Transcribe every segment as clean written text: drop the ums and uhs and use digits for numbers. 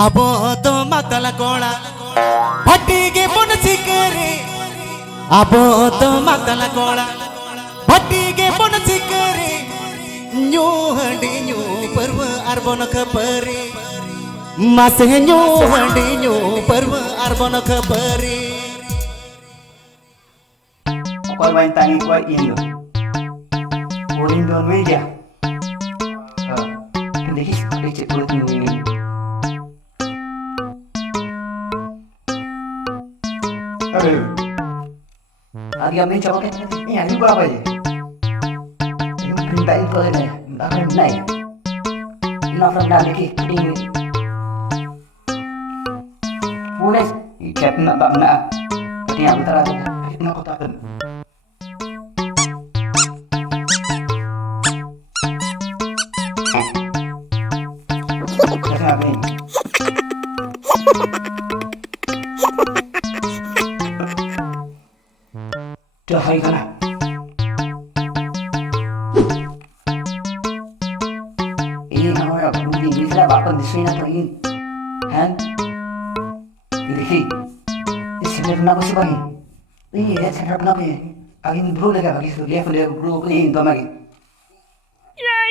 आबोतो मतल कोळा भट्टीगे पुनसी करे आबोतो मतल कोळा भट्टीगे पुनसी करे न्यू हंडी न्यू पर्व अर्बन खपरी मासे न्यू हंडी न्यू पर्व अर्बन खपरी कोई वाइन tangi कोई indo boleh dong meja देखिस lecet kulit ini aduh lagi ambil coba kan ini ada berapa aja ini perintah info ini akan naik ini orang dah lagi ini boleh ikat nak tak nak tapi yang antara ini aku takkan Kenapa ini? Dahai kana. Ini namanya budi bisa bapak di sini atau ini, kan? Ini sebenarnya apa sih bagi? Ini sebenarnya apa ya? Agin bro lagi bagi dia boleh bro ini tuh lagi.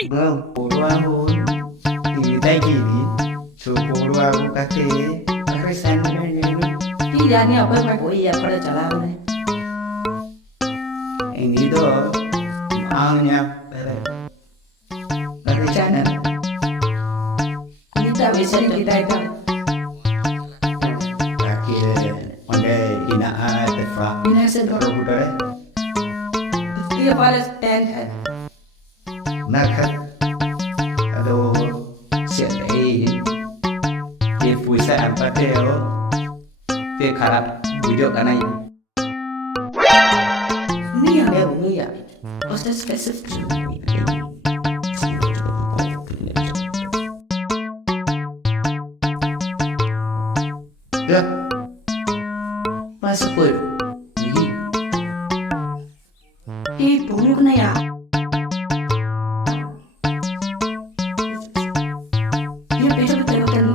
Bro, Purwahu tidak gini, so Purwahu kakek resign dari Tidak ni apa yang kau iya pada jalan ni. ini tuh maunya dari channel Kita bisa kita ikan. kakek onde ina ada fa Ini sedor. udah Dia pada stand head. nakat aduh siapa dia puisa apa dia karap bujok kanai Ni yang dia bunyi ya. Proses spesifik. ya Masuk pun. Ini bunyi kena ya. Dia besok betul-betul.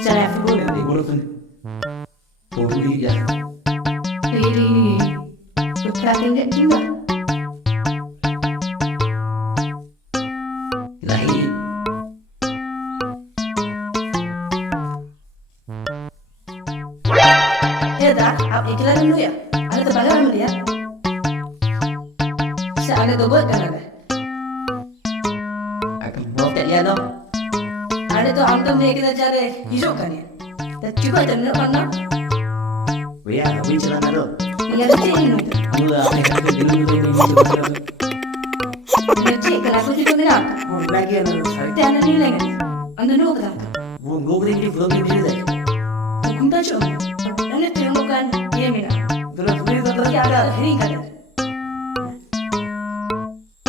Cara apa boleh? di bulu kan bulu ya Ini kita tinggal juga. lahi Ya dah, apa ikhlas dulu ya? Ada terbaca nama dia. Saya ada dobel kan ada. akan bawa Tak lihat dong. Ada tu angkat dia kita cari hijau kan ya. Dan juga ada mana? ya win celana lo Yang ada cik ini tu. mula akan dulu ini Ada cik kalau aku juga ni nak. lagi ada sorry Tapi ada nilai kan? Anda nak kata? gue ini belum ini deh Hukum tak cuma. Anda tengok kan dia mina. terus ini tuh Tapi ada ini kan?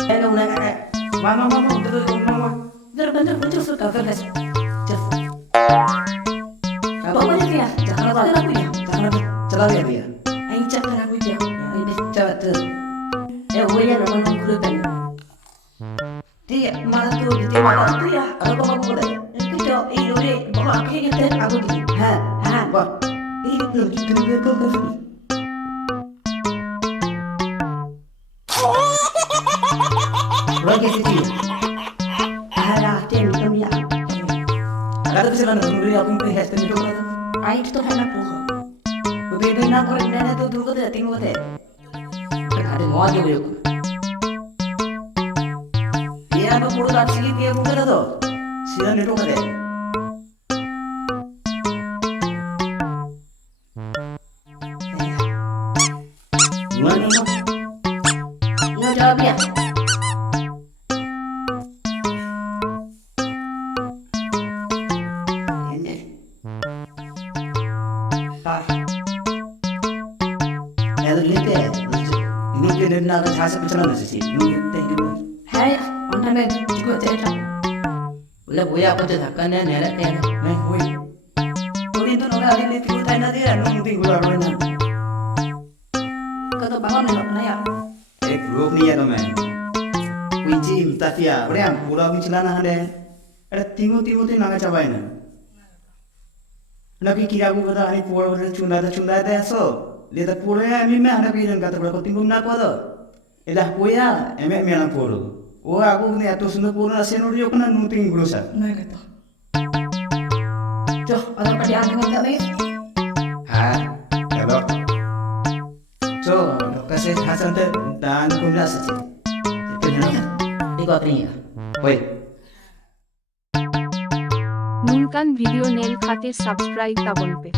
ada ulang kayak mama terus mama Bentar suka kertas. Terus. Apa boleh dia? Jangan lupa aku ya. jangan celah ya dia Aing cakap aku dia. Aing cepat tu. Boleh orang kurutan. Dia malah tu dia malah tu ya. Apa kamu boleh? Kita ini boleh bawa akhirnya ter aku di. Wah. Ini tu kita ni berapa ni? lagi sih Ada tem ya. ada bisa kan ngeri aku pilih hashtag itu kan Aing tu hendak punya. udah Nak korang nana tu dulu tu tengok tu. Ada mau aja boleh. dia apa perlu tak sih dia bukan itu siapa itu kan deh gimana lo Nak jawab ya? ini ya tuh lihat ya ini dia nak saya bicara nasi sih ini teh dulu Hai, orang nak juga cerita. Boleh boleh apa tu tak kan nera nera. woi Tuli itu nora ali lihat kita nanti ya nunggu gula rohnya Kau tu bangun nak ya? grup nih ya teman kunci si Tafia, Brian, pulau Michelana ada. Ada timu tu naga cabain. Nabi kira aku kata ani pulau cunda ada so. Dia tak pulau ya, mimi ada bilang kata pulau timu nak pada. Edah puya, eme miana pulau. Oh aku ni atas sunnah pulau nasi nuri aku nak nuting berusaha. Nah kata. Tuh, ada pada yang tengok tak ni? Ha, kalau. So, kasih hasil tu dan kumla saja. Itu jenak. Ikaw tingin. Woi. नुनकान video nail खातिर सब्सक्राइब ता बोलपे